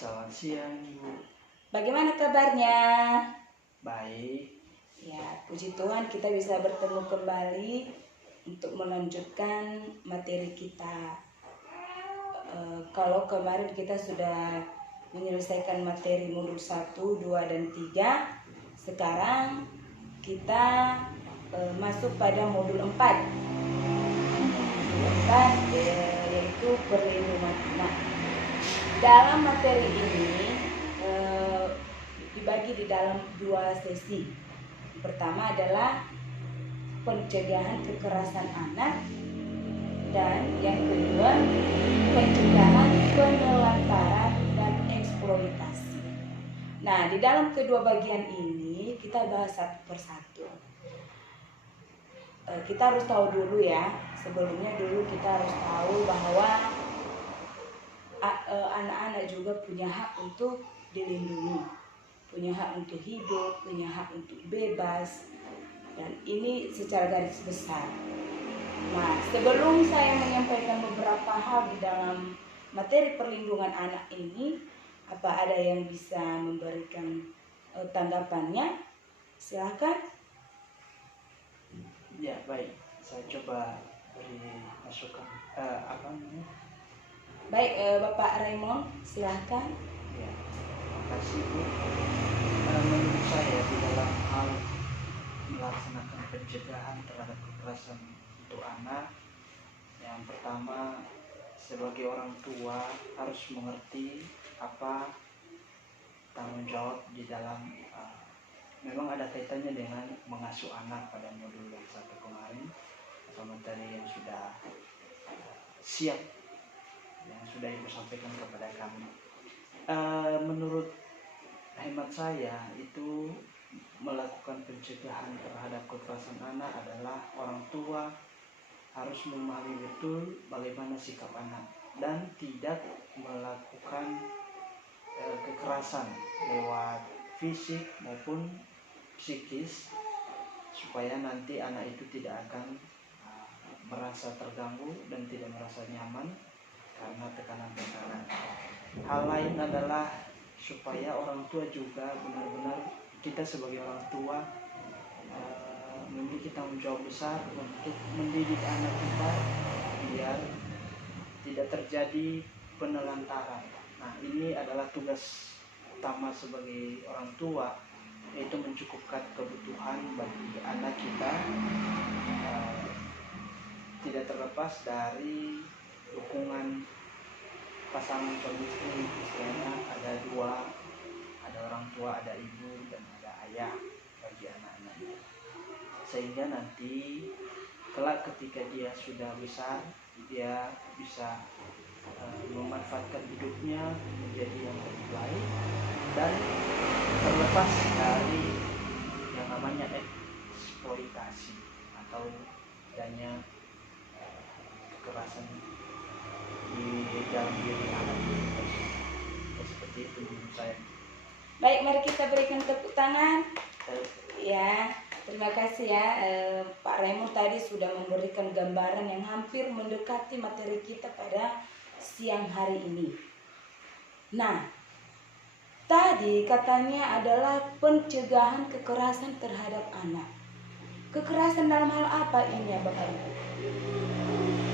Selamat siang, Ibu. Bagaimana kabarnya? Baik. Ya, puji Tuhan kita bisa bertemu kembali untuk melanjutkan materi kita. Kalau kemarin kita sudah menyelesaikan materi modul 1, 2, dan 3, sekarang kita masuk pada modul 4. Modul 4 yaitu perlindungan anak. Dalam materi ini dibagi di dalam 2 sesi. Pertama adalah pencegahan kekerasan anak, dan yang kedua pencegahan penelantaran dan eksploitasi. Nah, di dalam kedua bagian ini kita bahas satu persatu. Kita harus tahu dulu ya, sebelumnya dulu kita harus tahu bahwa anak-anak juga punya hak untuk dilindungi, punya hak untuk hidup, punya hak untuk bebas, dan ini secara garis besar. Nah, sebelum saya menyampaikan beberapa hal di dalam materi perlindungan anak ini, apa ada yang bisa memberikan tanggapannya? Silakan. Ya, baik. Saya coba beri masukan. Baik, Bapak Raymond, silakan. Ya, terima kasih, Bu. Menurut saya di dalam hal melaksanakan pencegahan terhadap kekerasan untuk anak, yang pertama sebagai orang tua harus mengerti apa tanggung jawab di dalam memang ada kaitannya dengan mengasuh anak pada modul yang 1 kemarin atau materi yang sudah siap, yang sudah Ibu sampaikan kepada kami. Menurut hemat saya itu melakukan pencegahan terhadap kekerasan anak adalah orang tua harus memahami betul bagaimana sikap anak dan tidak melakukan kekerasan lewat fisik maupun psikis, supaya nanti anak itu tidak akan merasa terganggu dan tidak merasa nyaman karena tekanan-tekanan. Hal lain adalah supaya orang tua juga benar-benar, kita sebagai orang tua memiliki tanggung jawab besar untuk mendidik anak kita biar tidak terjadi penelantaran. Nah, ini adalah tugas utama sebagai orang tua, yaitu mencukupkan kebutuhan bagi anak kita, tidak terlepas dari dukungan pasangan suami istri. Istilahnya ada dua, ada orang tua, ada ibu dan ada ayah bagi anak-anaknya, sehingga nanti kelak ketika dia sudah besar, dia bisa memanfaatkan hidupnya menjadi yang lebih baik dan terlepas dari yang namanya eksploitasi atau adanya kekerasan di dalam diri anak itu. Seperti itu menurut saya. Baik, mari kita berikan tepuk tangan. Ya, terima kasih ya, Pak Raymond tadi sudah memberikan gambaran yang hampir mendekati materi kita pada siang hari ini. Nah, tadi katanya adalah pencegahan kekerasan terhadap anak. Kekerasan dalam hal apa ini ya Bapak Ibu?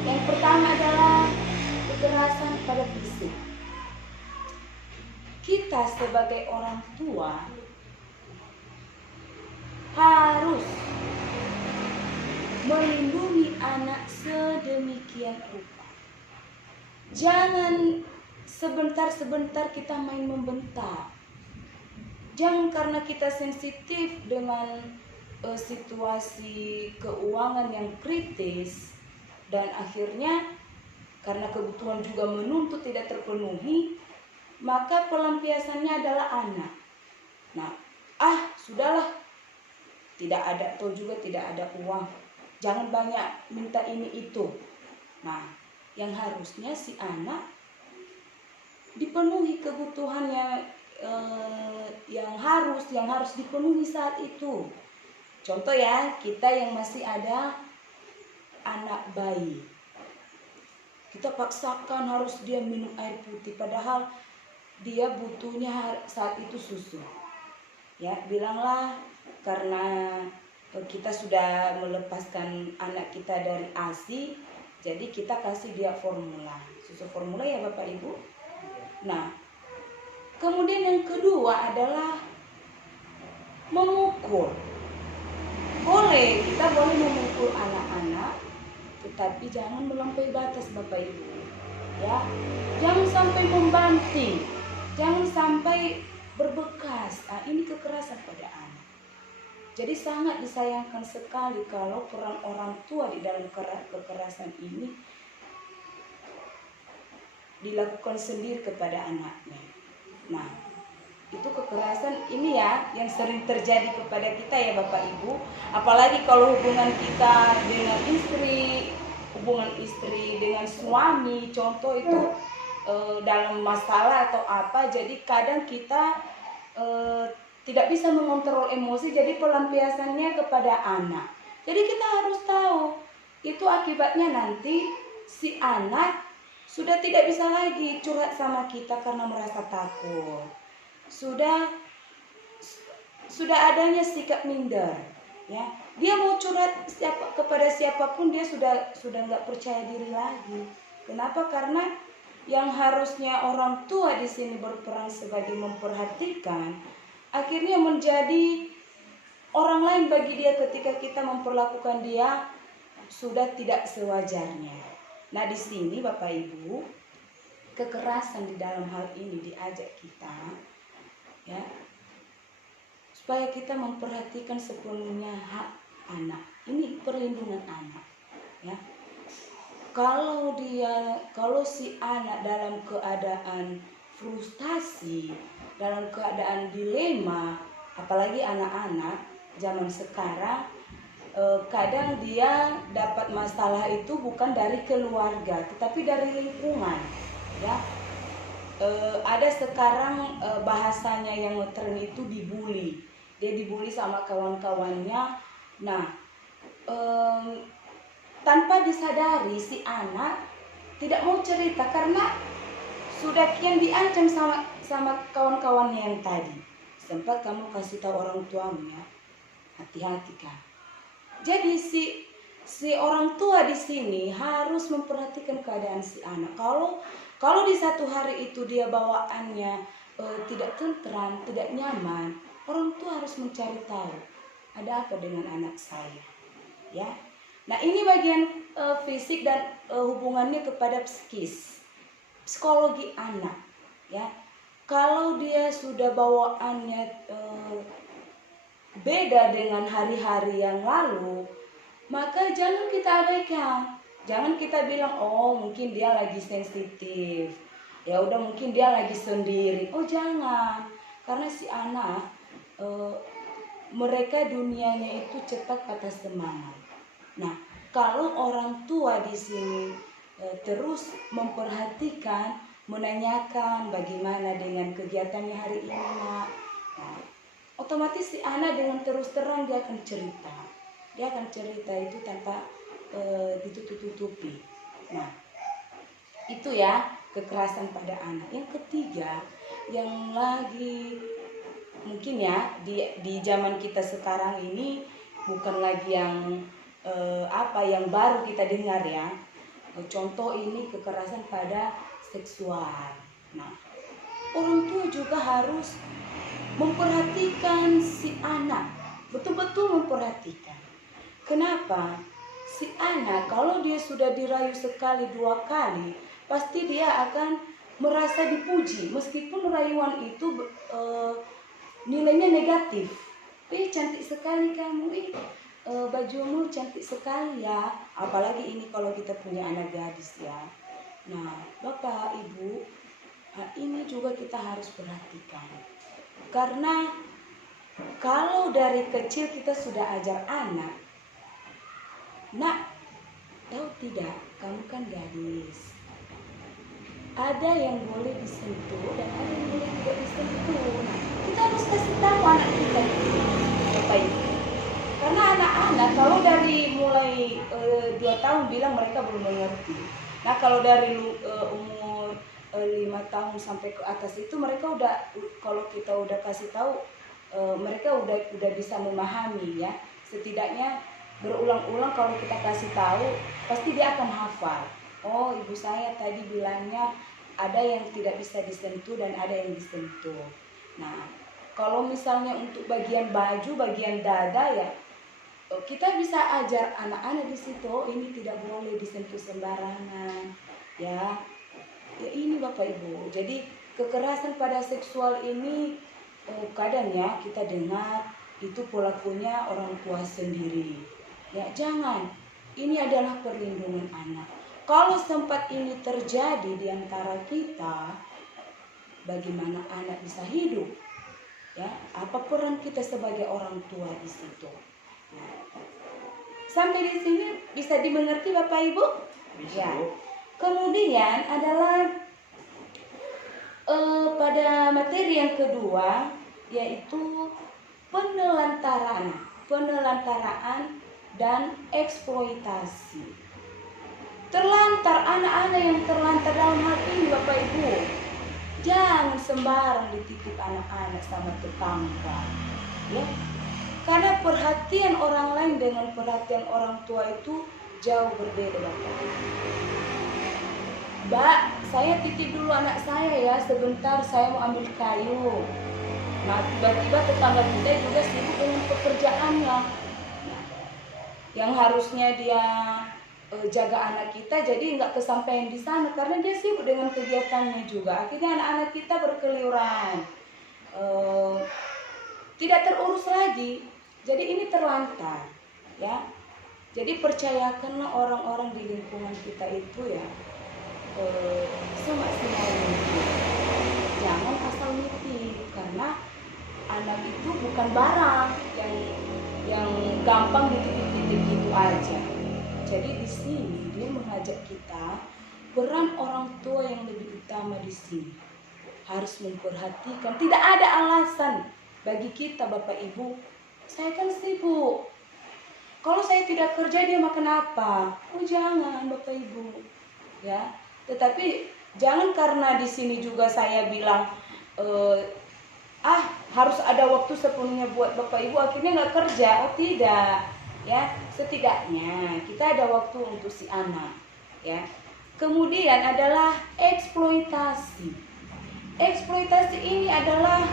Yang pertama adalah kekerasan pada fisik. Kita sebagai orang tua harus melindungi anak sedemikian rupa. Jangan sebentar-sebentar kita main membentak. Jangan karena kita sensitif dengan situasi keuangan yang kritis dan akhirnya karena kebutuhan juga menuntut tidak terpenuhi, maka pelampiasannya adalah anak. Nah, sudahlah, tidak ada, atau juga tidak ada uang, jangan banyak minta ini itu. Nah, yang harusnya si anak dipenuhi kebutuhannya yang harus dipenuhi saat itu. Contoh ya, kita yang masih ada anak bayi, kita paksakan harus dia minum air putih, padahal dia butuhnya saat itu susu. Ya, bilanglah karena kita sudah melepaskan anak kita dari ASI, jadi kita kasih dia formula, susu formula ya Bapak Ibu. Nah, kemudian yang kedua adalah memukul. Boleh, kita boleh memukul anak-anak, tetapi jangan melampaui batas Bapak Ibu. Ya, jangan sampai membanting, jangan sampai berbekas. Ini kekerasan pada anak. Jadi sangat disayangkan sekali kalau peran orang tua di dalam kekerasan ini dilakukan sendiri kepada anaknya. Nah, itu kekerasan ini ya yang sering terjadi kepada kita ya Bapak Ibu. Apalagi kalau hubungan kita dengan istri, hubungan istri dengan suami, contoh itu dalam masalah atau apa, jadi kadang kita tidak bisa mengontrol emosi, jadi pelampiasannya kepada anak. Jadi kita harus tahu itu akibatnya nanti si anak sudah tidak bisa lagi curhat sama kita karena merasa takut. Sudah adanya sikap minder, ya. Dia mau curhat kepada siapapun dia sudah nggak percaya diri lagi. Kenapa? Karena yang harusnya orang tua di sini berperan sebagai memperhatikan, akhirnya menjadi orang lain bagi dia ketika kita memperlakukan dia sudah tidak sewajarnya. Nah, di sini Bapak Ibu, kekerasan di dalam hal ini diajak kita, ya, supaya kita memperhatikan sepenuhnya hak anak. Ini perlindungan anak, ya. Kalau si anak dalam keadaan frustasi, dalam keadaan dilema, apalagi anak-anak zaman sekarang, kadang dia dapat masalah itu bukan dari keluarga, tetapi dari lingkungan, ya. Ada sekarang bahasanya yang ngetren itu dibully. Dia dibully sama kawan-kawannya. Nah, tanpa disadari si anak tidak mau cerita karena sudah kian diancam sama kawan-kawannya yang tadi. Sempat kamu kasih tahu orang tuamu ya, hati-hati kan. Jadi si orang tua di sini harus memperhatikan keadaan si anak. Kalau di satu hari itu dia bawaannya tidak tentram, tidak nyaman, orang tua harus mencari tahu ada apa dengan anak saya, ya. Nah, ini bagian fisik dan hubungannya kepada psikologi anak, ya. Kalau dia sudah bawaannya beda dengan hari-hari yang lalu, maka jangan kita abaikan. Jangan kita bilang, oh mungkin dia lagi sensitif, ya udah mungkin dia lagi sendiri. Oh jangan, karena si anak mereka dunianya itu cepat patah semangat. Nah, kalau orang tua di sini terus memperhatikan, menanyakan bagaimana dengan kegiatannya hari ini, Nak. Nah, otomatis si anak dengan terus terang dia akan cerita. Dia akan cerita itu tanpa ditutup-tutupi. Nah, itu ya kekerasan pada anak. Yang ketiga, yang lagi mungkin ya di zaman kita sekarang ini bukan lagi yang yang baru kita dengar ya. Contoh ini kekerasan pada seksual. Nah, orang tua juga harus memperhatikan si anak, betul-betul memperhatikan. Kenapa? Si anak kalau dia sudah dirayu sekali, dua kali, pasti dia akan merasa dipuji meskipun rayuan itu nilainya negatif. Cantik sekali kamu, bajumu cantik sekali ya. Apalagi ini kalau kita punya anak gadis ya. Nah, Bapak, Ibu, ini juga kita harus perhatikan. Karena kalau dari kecil kita sudah ajar anak, Nak, tahu tidak, kamu kan gadis. Ada yang boleh disentuh dan ada yang boleh tidak disentuh. Nah, kita harus kasih tahu anak kita Bapak Ibu. Karena anak-anak kalau dari mulai 2 tahun bilang mereka belum mengerti. Nah, kalau dari umur 5 tahun sampai ke atas itu mereka udah, kalau kita udah kasih tahu mereka udah bisa memahami ya. Setidaknya berulang-ulang kalau kita kasih tahu pasti dia akan hafal. Oh, ibu saya tadi bilangnya ada yang tidak bisa disentuh dan ada yang disentuh. Nah, kalau misalnya untuk bagian baju, bagian dada ya, kita bisa ajar anak-anak di situ, oh, ini tidak boleh disentuh sembarangan, ya. Ya ini Bapak Ibu. Jadi kekerasan pada seksual ini kadang ya kita dengar itu pelakunya orang tua sendiri. Ya jangan. Ini adalah perlindungan anak. Kalau sempat ini terjadi di antara kita, bagaimana anak bisa hidup? Ya, apa peran kita sebagai orang tua di situ? Nah, sampai di sini bisa dimengerti Bapak Ibu? Bisa, Ya. Bu. Kemudian adalah pada materi yang kedua yaitu penelantaraan dan eksploitasi. Terlantar, anak-anak yang terlantar dalam hal ini Bapak Ibu, jangan sembarang dititip anak-anak sama tetangga, ya. Karena perhatian orang lain dengan perhatian orang tua itu jauh berbeda Bapak Ibu. Mbak, saya titip dulu anak saya ya, sebentar saya mau ambil kayu. Nah, tiba-tiba tetangga kita juga sibuk dengan pekerjaannya. Nah, yang harusnya dia jaga anak kita jadi nggak kesampaian di sana karena dia sibuk dengan kegiatannya juga. Akhirnya anak-anak kita berkeliaran, tidak terurus lagi. Jadi ini terlantar, ya. Jadi percayakanlah orang-orang di lingkungan kita itu ya, semaksimal mungkin. Jangan asal nitip karena anak itu bukan barang yang gampang dititip-titip gitu aja. Jadi di sini dia mengajak kita peran orang tua yang lebih utama di sini. Harus memperhatikan, tidak ada alasan bagi kita Bapak Ibu. Saya kan sibuk. Kalau saya tidak kerja dia makan apa? Oh jangan Bapak Ibu. Ya. Tetapi jangan karena di sini juga saya bilang harus ada waktu sepenuhnya buat Bapak Ibu akhirnya nggak kerja. Oh tidak, ya. Setidaknya kita ada waktu untuk si anak, ya. Kemudian adalah eksploitasi. Eksploitasi ini adalah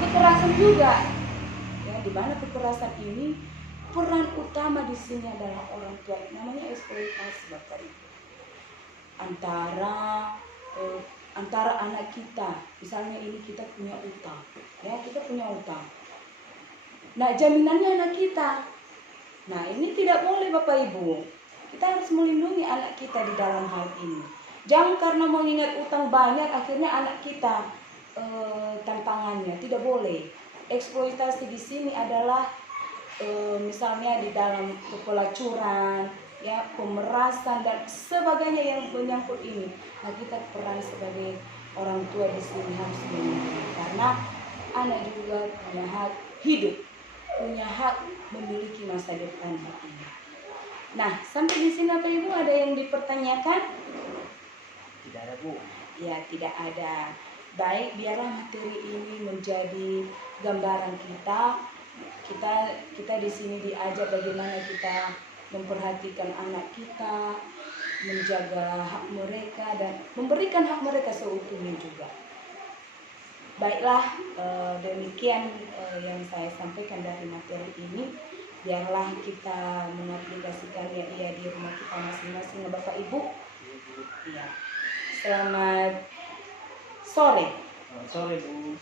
kekerasan juga, ya. Di mana kekerasan ini peran utama di sini adalah orang tua. Namanya eksploitasi Bapak Ibu. Antara anak kita, misalnya ini kita punya utang, ya kita punya utang. Nah jaminannya anak kita. Nah ini tidak boleh Bapak Ibu. Kita harus melindungi anak kita di dalam hal ini. Jangan karena mengingat utang banyak akhirnya anak kita tantangannya tidak boleh. Eksploitasi di sini adalah misalnya di dalam pelacuran, ya, pemerasan dan sebagainya yang menyangkut ini. Nah, kita peran sebagai orang tua di sini harus melindungi karena anak juga punya hak hidup, punya hak memiliki masa depan ini. Nah, sampai di sini Bapak Ibu ada yang dipertanyakan? Tidak ada, Bu. Ya, tidak ada. Baik, biarlah materi ini menjadi gambaran kita. Kita di sini diajar bagaimana kita memperhatikan anak kita, menjaga hak mereka dan memberikan hak mereka seutuhnya juga. Baiklah, demikian yang saya sampaikan dari materi ini. Biarlah kita mengaplikasikannya di rumah kita masing-masing, Bapak Ibu. Iya. Selamat sore. Selamat sore, Bu.